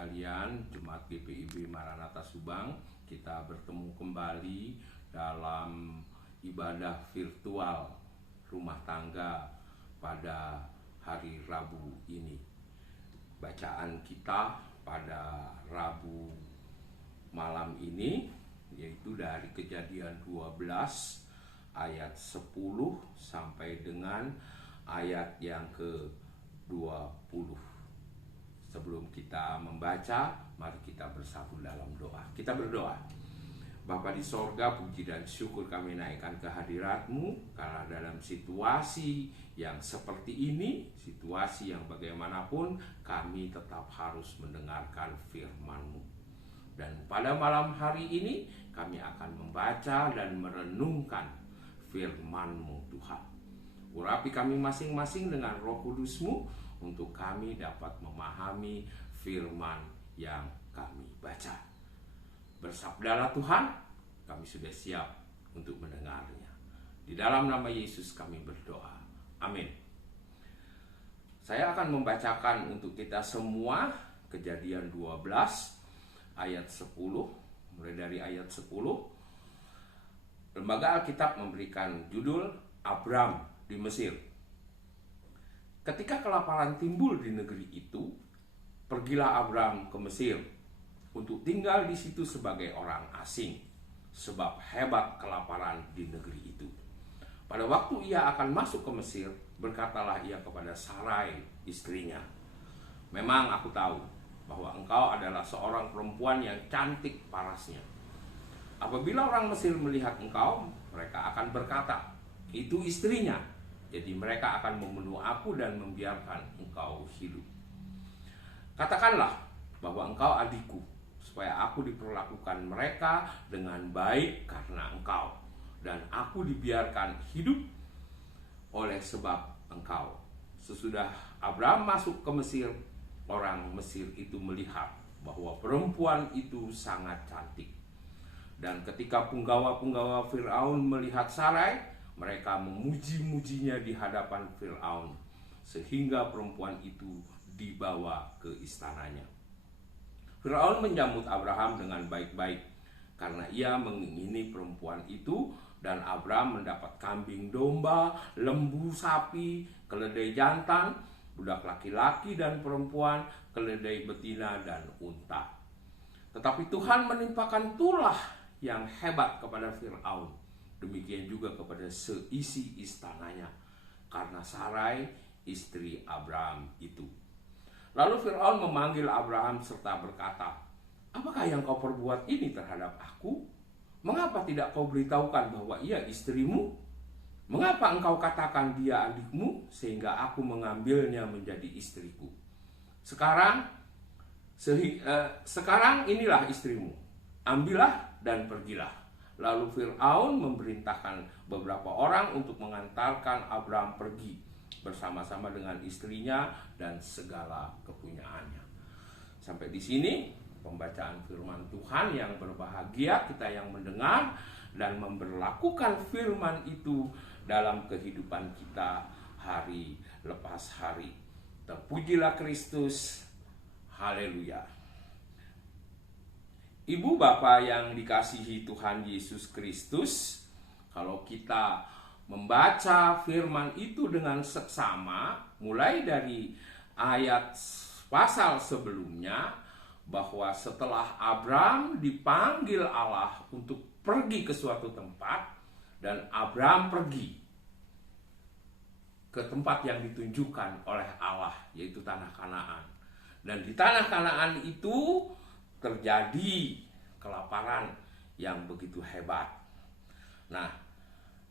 sekalian, Jemaat GPIB Maranatha Subang, kita bertemu kembali dalam ibadah virtual rumah tangga pada hari Rabu ini. Bacaan kita pada Rabu malam ini yaitu dari Kejadian 12 ayat 10 sampai dengan ayat yang ke-20. Sebelum kita membaca, mari kita bersatu dalam doa. Kita berdoa. Bapa di sorga, puji dan syukur kami naikkan ke hadirat-Mu, karena dalam situasi yang seperti ini, situasi yang bagaimanapun, kami tetap harus mendengarkan firman-Mu. Dan pada malam hari ini, kami akan membaca dan merenungkan firman-Mu, Tuhan. Urapi kami masing-masing dengan Roh Kudus-Mu, untuk kami dapat memahami firman yang kami baca. Bersabdalah Tuhan, kami sudah siap untuk mendengarnya. Di dalam nama Yesus kami berdoa. Amin. Saya akan membacakan untuk kita semua Kejadian 12 ayat 10, mulai dari ayat 10. Lembaga Alkitab memberikan judul Abram di Mesir. Ketika kelaparan timbul di negeri itu, pergilah Abram ke Mesir untuk tinggal di situ sebagai orang asing, sebab hebat kelaparan di negeri itu. Pada waktu ia akan masuk ke Mesir, berkatalah ia kepada Sarai, istrinya, "Memang aku tahu bahwa engkau adalah seorang perempuan yang cantik parasnya. Apabila orang Mesir melihat engkau, mereka akan berkata, 'Itu istrinya.' Jadi mereka akan membunuh aku dan membiarkan engkau hidup. Katakanlah bahwa engkau adikku, supaya aku diperlakukan mereka dengan baik karena engkau, dan aku dibiarkan hidup oleh sebab engkau." Sesudah Abram masuk ke Mesir, orang Mesir itu melihat bahwa perempuan itu sangat cantik. Dan ketika punggawa-punggawa Firaun melihat Sarai, mereka memuji-mujinya di hadapan Firaun, sehingga perempuan itu dibawa ke istananya. Firaun menyambut Abraham dengan baik-baik, karena ia mengingini perempuan itu, dan Abram mendapat kambing domba, lembu sapi, keledai jantan, budak laki-laki dan perempuan, keledai betina dan unta. Tetapi Tuhan menimpakan tulah yang hebat kepada Firaun, demikian juga kepada seisi istananya, karena Sarai istri Abram itu. Lalu Firaun memanggil Abraham serta berkata, "Apakah yang kau perbuat ini terhadap aku? Mengapa tidak kau beritahukan bahwa ia istrimu? Mengapa engkau katakan dia adikmu, sehingga aku mengambilnya menjadi istriku? Sekarang inilah istrimu, ambillah dan pergilah." Lalu Firaun memerintahkan beberapa orang untuk mengantarkan Abram pergi bersama-sama dengan istrinya dan segala kepunyaannya. Sampai di sini pembacaan firman Tuhan yang berbahagia kita yang mendengar dan memberlakukan firman itu dalam kehidupan kita hari lepas hari. Terpujilah Kristus. Haleluya. Ibu bapak yang dikasihi Tuhan Yesus Kristus, kalau kita membaca firman itu dengan seksama, mulai dari ayat pasal sebelumnya, bahwa setelah Abram dipanggil Allah untuk pergi ke suatu tempat, dan Abram pergi ke tempat yang ditunjukkan oleh Allah, yaitu tanah Kanaan. Dan di tanah Kanaan itu terjadi kelaparan yang begitu hebat. Nah,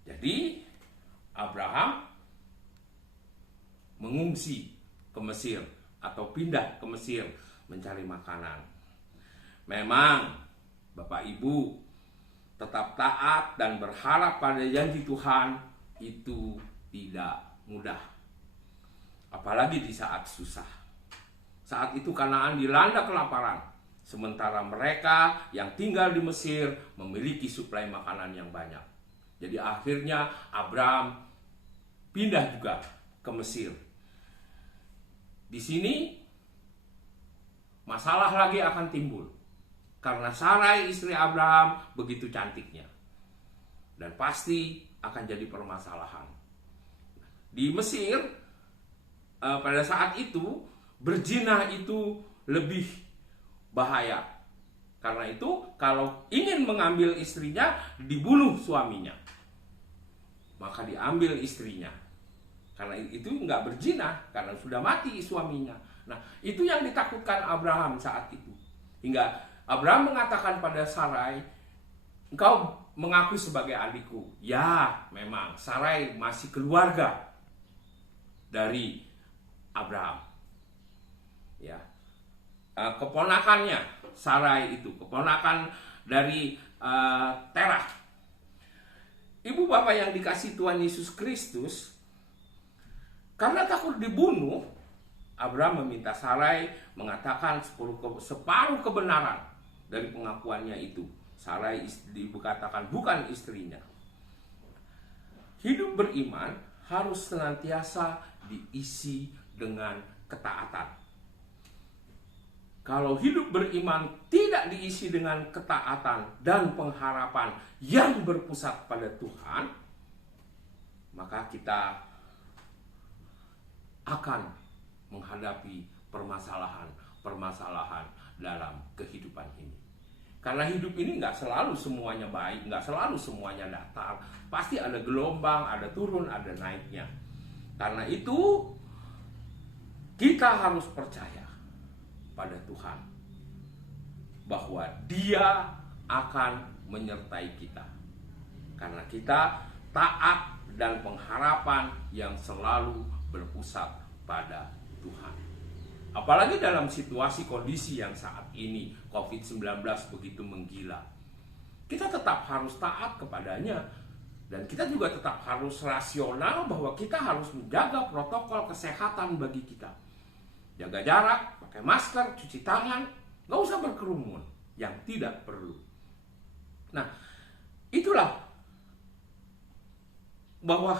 jadi Abraham mengungsi ke Mesir atau pindah ke Mesir mencari makanan. Memang Bapak Ibu tetap taat dan berharap pada janji Tuhan itu tidak mudah. Apalagi di saat susah. Saat itu Kanaan dilanda kelaparan. Sementara mereka yang tinggal di Mesir memiliki suplai makanan yang banyak. Jadi akhirnya Abram pindah juga ke Mesir. Di sini masalah lagi akan timbul. Karena Sarai istri Abraham begitu cantiknya. Dan pasti akan jadi permasalahan. Di Mesir, pada saat itu, berzina itu lebih bahaya. Karena itu, kalau ingin mengambil istrinya, dibunuh suaminya. Maka diambil istrinya. Karena itu nggak berzina, karena sudah mati suaminya. Nah, itu yang ditakutkan Abraham saat itu. Hingga Abraham mengatakan pada Sarai, engkau mengaku sebagai adikku. Ya, memang Sarai masih keluarga dari Abraham. Ya, keponakannya Sarai itu, keponakan dari Terah. Ibu bapak yang dikasih Tuhan Yesus Kristus, karena takut dibunuh, Abraham meminta Sarai mengatakan separuh kebenaran dari pengakuannya itu. Sarai dikatakan bukan istrinya. Hidup beriman harus senantiasa diisi dengan ketaatan. Kalau hidup beriman tidak diisi dengan ketaatan dan pengharapan yang berpusat pada Tuhan, maka kita akan menghadapi permasalahan dalam kehidupan ini. Karena hidup ini nggak selalu semuanya baik, nggak selalu semuanya datar. Pasti ada gelombang, ada turun, ada naiknya. Karena itu, kita harus percaya pada Tuhan bahwa Dia akan menyertai kita. Karena kita taat dan pengharapan yang selalu berpusat pada Tuhan. Apalagi dalam situasi kondisi yang saat ini COVID-19 begitu menggila. Kita tetap harus taat kepadanya. Dan kita juga tetap harus rasional bahwa kita harus menjaga protokol kesehatan bagi kita. Jaga jarak, pakai masker, cuci tangan, gak usah berkerumun yang tidak perlu. Nah, itulah bahwa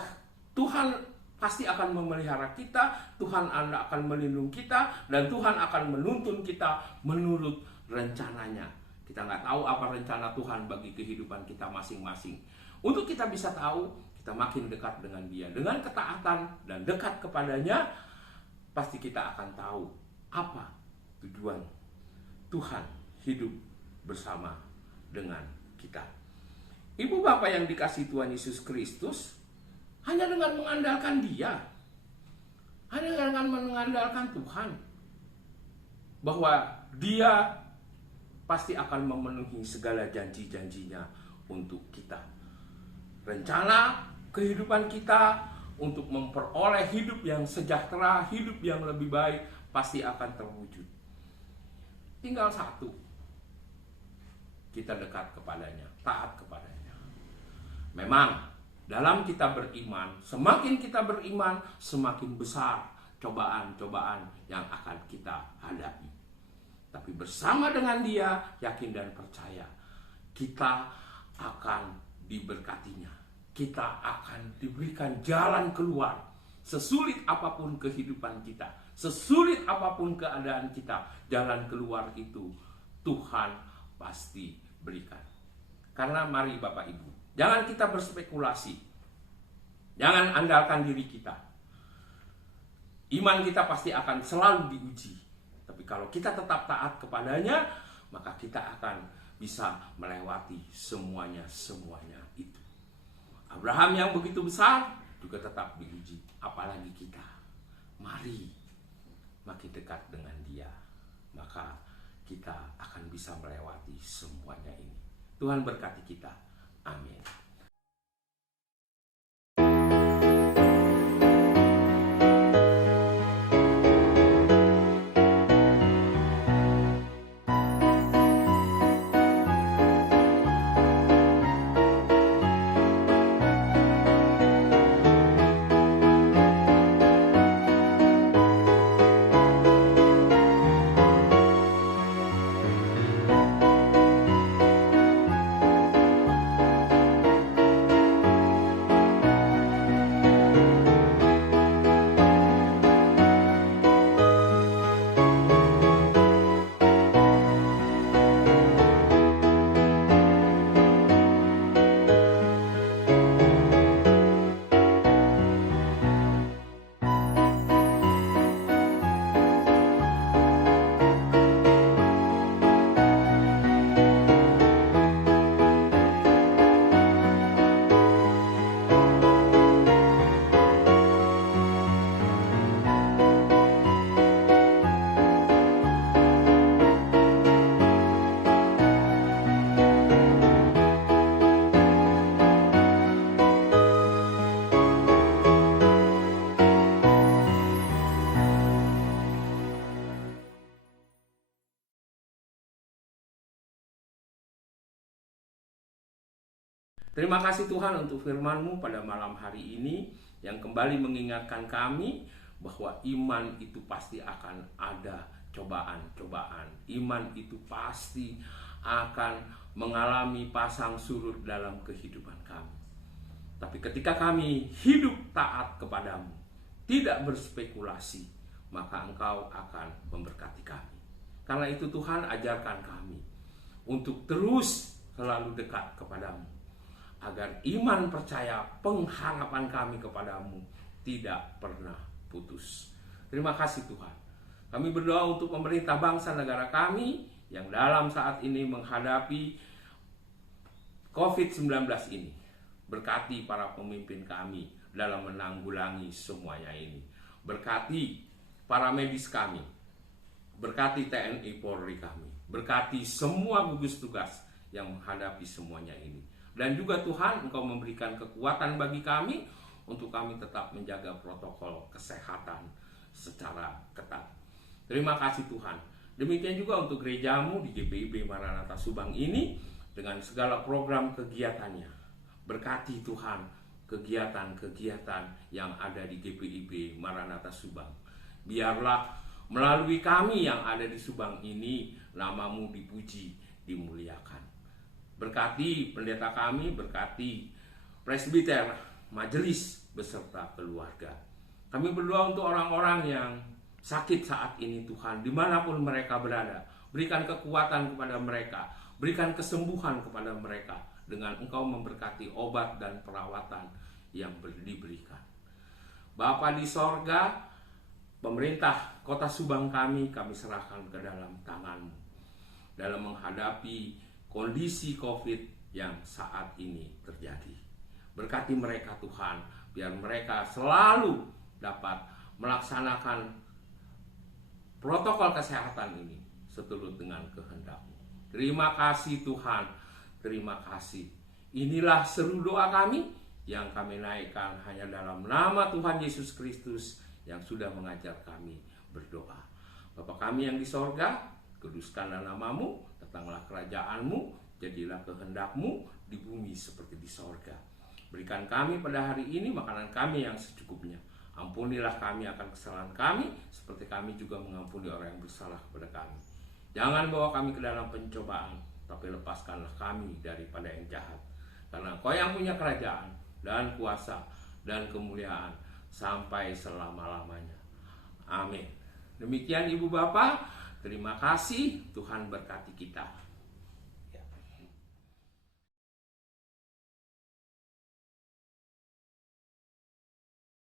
Tuhan pasti akan memelihara kita, Tuhan akan melindungi kita, dan Tuhan akan menuntun kita menurut rencananya. Kita nggak tahu apa rencana Tuhan bagi kehidupan kita masing-masing. Untuk kita bisa tahu, kita makin dekat dengan Dia. Dengan ketaatan dan dekat kepadanya, pasti kita akan tahu apa tujuan Tuhan hidup bersama dengan kita. Ibu bapak yang dikasihi Tuhan Yesus Kristus, hanya dengan mengandalkan Dia, hanya dengan mengandalkan Tuhan, bahwa Dia pasti akan memenuhi segala janji-janjinya untuk kita. Rencana kehidupan kita untuk memperoleh hidup yang sejahtera, hidup yang lebih baik, pasti akan terwujud. Tinggal satu, kita dekat kepadanya, taat kepadanya. Memang dalam kita beriman, semakin kita beriman, semakin besar cobaan-cobaan yang akan kita hadapi. Tapi bersama dengan Dia, yakin dan percaya, kita akan diberkatinya. Kita akan diberikan jalan keluar. Sesulit apapun kehidupan kita, sesulit apapun keadaan kita, jalan keluar itu Tuhan pasti berikan. Karena mari Bapak Ibu, jangan kita berspekulasi. Jangan andalkan diri kita. Iman kita pasti akan selalu diuji. Tapi kalau kita tetap taat kepadanya, maka kita akan bisa melewati semuanya itu. Abraham yang begitu besar juga tetap diuji. Apalagi kita. Mari makin dekat dengan Dia, maka kita akan bisa melewati semuanya ini. Tuhan berkati kita. Amin. Terima kasih Tuhan untuk firman-Mu pada malam hari ini yang kembali mengingatkan kami bahwa iman itu pasti akan ada cobaan-cobaan. Iman itu pasti akan mengalami pasang surut dalam kehidupan kami. Tapi ketika kami hidup taat kepadamu, tidak berspekulasi, maka Engkau akan memberkati kami. Karena itu Tuhan, ajarkan kami untuk terus selalu dekat kepadamu, agar iman, percaya, pengharapan kami kepadamu tidak pernah putus. Terima kasih Tuhan. Kami berdoa untuk pemerintah bangsa negara kami yang dalam saat ini menghadapi COVID-19 ini. Berkati para pemimpin kami dalam menanggulangi semuanya ini. Berkati para medis kami. Berkati TNI Polri kami. Berkati semua gugus tugas yang menghadapi semuanya ini. Dan juga Tuhan, Engkau memberikan kekuatan bagi kami untuk kami tetap menjaga protokol kesehatan secara ketat. Terima kasih Tuhan. Demikian juga untuk gerejamu di GPIB Maranatha Subang ini dengan segala program kegiatannya. Berkati Tuhan kegiatan-kegiatan yang ada di GPIB Maranatha Subang. Biarlah melalui kami yang ada di Subang ini, nama-Mu dipuji, dimuliakan. Berkati pendeta kami, berkati presbiter, majelis beserta keluarga. Kami berdoa untuk orang-orang yang sakit saat ini Tuhan, dimanapun mereka berada. Berikan kekuatan kepada mereka, berikan kesembuhan kepada mereka, dengan Engkau memberkati obat dan perawatan yang diberikan. Bapa di sorga, pemerintah kota Subang kami serahkan ke dalam tangan-Mu dalam menghadapi kondisi COVID yang saat ini terjadi. Berkati mereka Tuhan, biar mereka selalu dapat melaksanakan protokol kesehatan ini seturut dengan kehendak-Mu. Terima kasih Tuhan, terima kasih. Inilah seru doa kami yang kami naikkan hanya dalam nama Tuhan Yesus Kristus yang sudah mengajar kami berdoa. Bapa kami yang di sorga, kuduskanlah nama-Mu, datanglah kerajaan-Mu, jadilah kehendak-Mu di bumi seperti di sorga. Berikan kami pada hari ini makanan kami yang secukupnya. Ampunilah kami akan kesalahan kami, seperti kami juga mengampuni orang yang bersalah kepada kami. Jangan bawa kami ke dalam pencobaan, tapi lepaskanlah kami daripada yang jahat. Karena Engkau yang punya kerajaan dan kuasa dan kemuliaan sampai selama-lamanya. Amin. Demikian Ibu Bapak, terima kasih. Tuhan berkati kita.